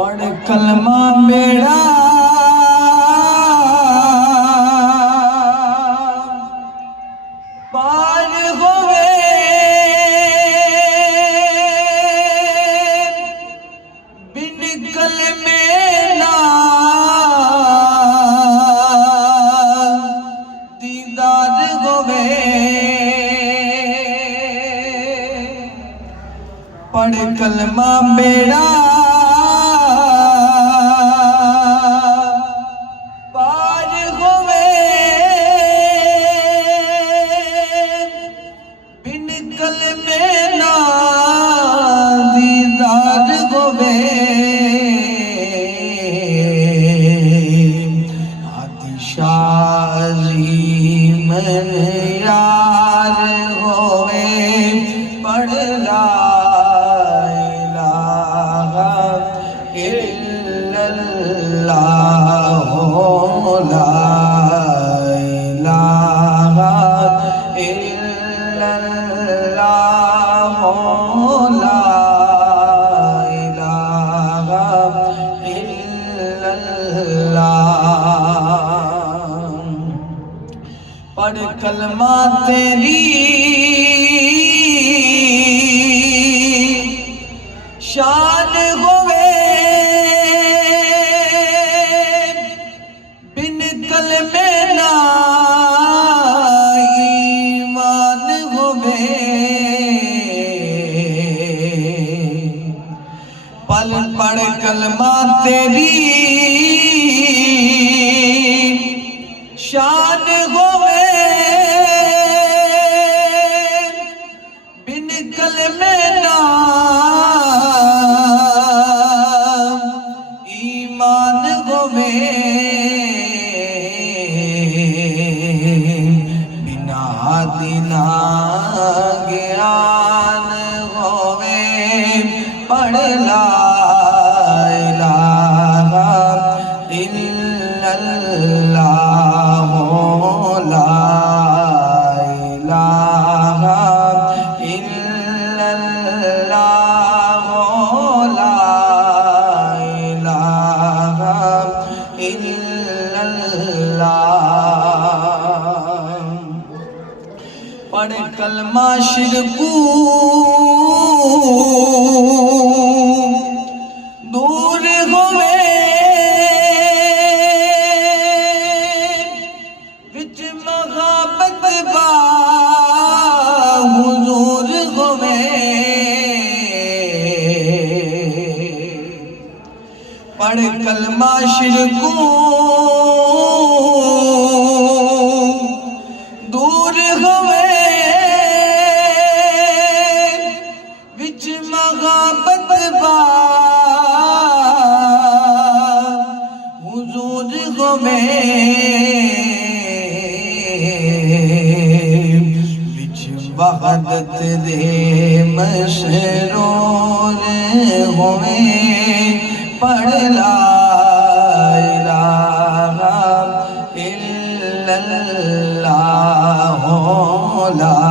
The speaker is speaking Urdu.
پڑھ کلمہ بیڑا پار ہوئے بن کلمے نا دیدار ہوئے پڑھ کلمہ بیڑا پڑھ کلمہ تیری شان ہوئے بن کلمے نا ایمان ہوئے پل پڑھ کلمہ تیری شان ہوئے بن کلمے نا ایمان ہوئے بنا دینا گیان ہوئے پڑھ لا الہ الا اللہ لا الہ الا اللہ لا الہ الا اللہ پڑھ کلمہ شرکو دور ہوئے وچ مغابت با حضور ہوئے پڑھ کلمہ شرکو دور ہوئے وچ مغابت با حضور ہوئے وچ وحدت دے مسرور ہوئے پڑھ لا الہ الا اللہ لا